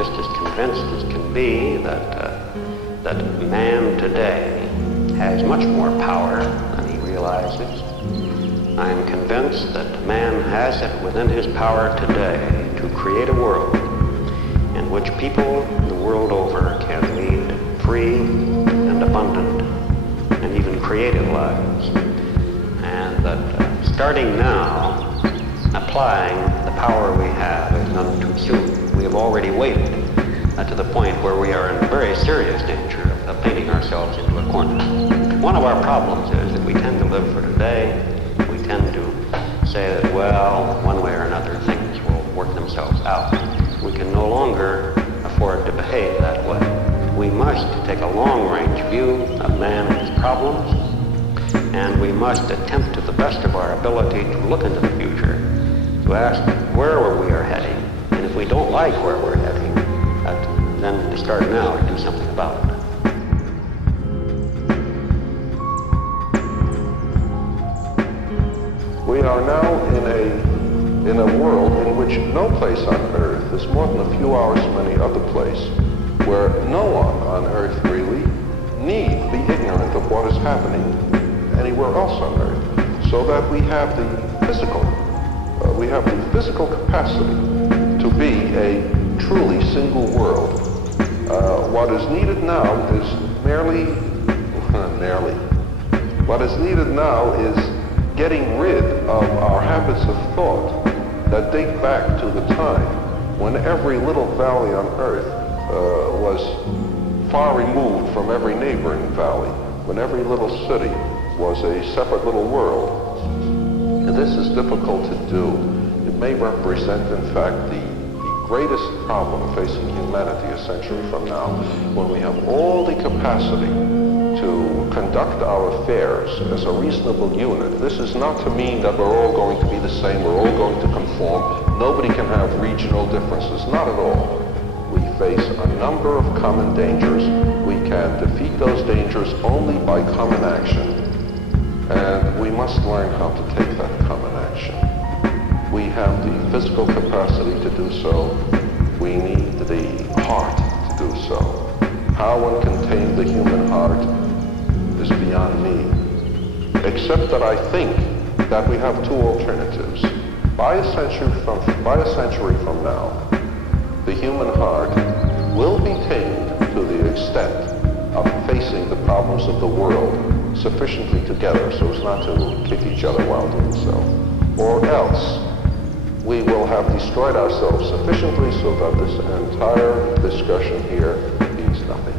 just as convinced as can be that man today has much more power than he realizes. I am convinced that man has it within his power today to create a world in which people the world over can lead free and abundant and even creative lives. And that starting now, applying the power we have is none too soon. We have already waited to the point where we are in very serious danger of painting ourselves into a corner. One of our problems is that we tend to live for today. We tend to say that, well, one way or another things will work themselves out. We can no longer afford to behave that way. We must take a long-range view of man and his problems, and we must attempt to the best of our ability to look into the future, to ask where we are heading, and if we don't like where we're heading, then to start now to do something about it. We are now in a world in which no place on earth is more than a few hours from any other place, where no one on earth really need be ignorant of what is happening anywhere else on earth, so that we have the physical capacity to be a truly single world. What is needed now is what is needed now is getting rid of our habits of thought that date back to the time when every little valley on earth was far removed from every neighboring valley, when every little city was a separate little world. And this is difficult to do. It may represent, in fact, the greatest problem facing humanity a century from now, when we have all the capacity to conduct our affairs as a reasonable unit. This is not to mean that we're all going to be the same, we're all going to conform. Nobody can have regional differences, not at all. We face a number of common dangers. We can defeat those dangers only by common action. And we must learn how to take that common action. We have the physical capacity to do so. We need the heart to do so. How one can tame the human heart is beyond me. Except that I think that we have two alternatives. By a century from now, the human heart will be tamed to the extent of facing the problems of the world sufficiently together so as not to kick each other while doing so. Or else, we will have destroyed ourselves sufficiently so that this entire discussion here means nothing.